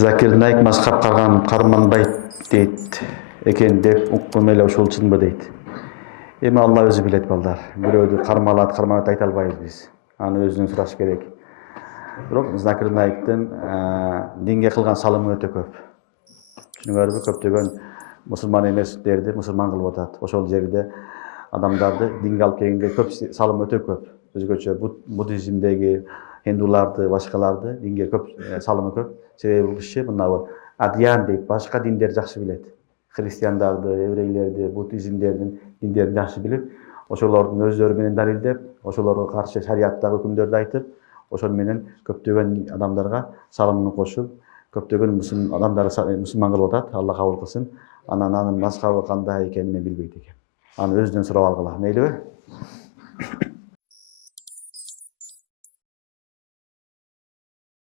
Закир Наик мазхаб карманбайт дейт экен деп уккун эле ушул чынбы дейт. Эми Алла өзү билет балдар. Бирөөдү кармалат айта албайбыз биз. Аны өзүнөн сураш керек. Бирок Закир Наиктин динге кылган салымы өтө көп. Түшүнүңөрбү, көптөгөн мусулман эместерди мусулман кылып атат. Ошол жерде адамдарды динге алып келгенге көп салым өтө көп. Өзгөчө буддизмдеги хиндуларды, башкаларды динге көп салымы көп. Себеби бул киши мынабы адьян дейт, башка диндерди жакшы билет. Христиандарды, еврейлерди, буддизмдердин диндерин жакшы билип, ошолордун өздөрү менен далилдеп, ошолорго каршы шариаттагы өкүмдөрдү айтып, ошол менен көптөгөн адамдарга салымын кошуп, көптөгөн адамдарды мусулман кылып атат. Алла кабыл кылсын. Анын мазхабы кандай экенин мен билбейт экенмин. Аны өзүнөн сурап алгыла, мейлиби?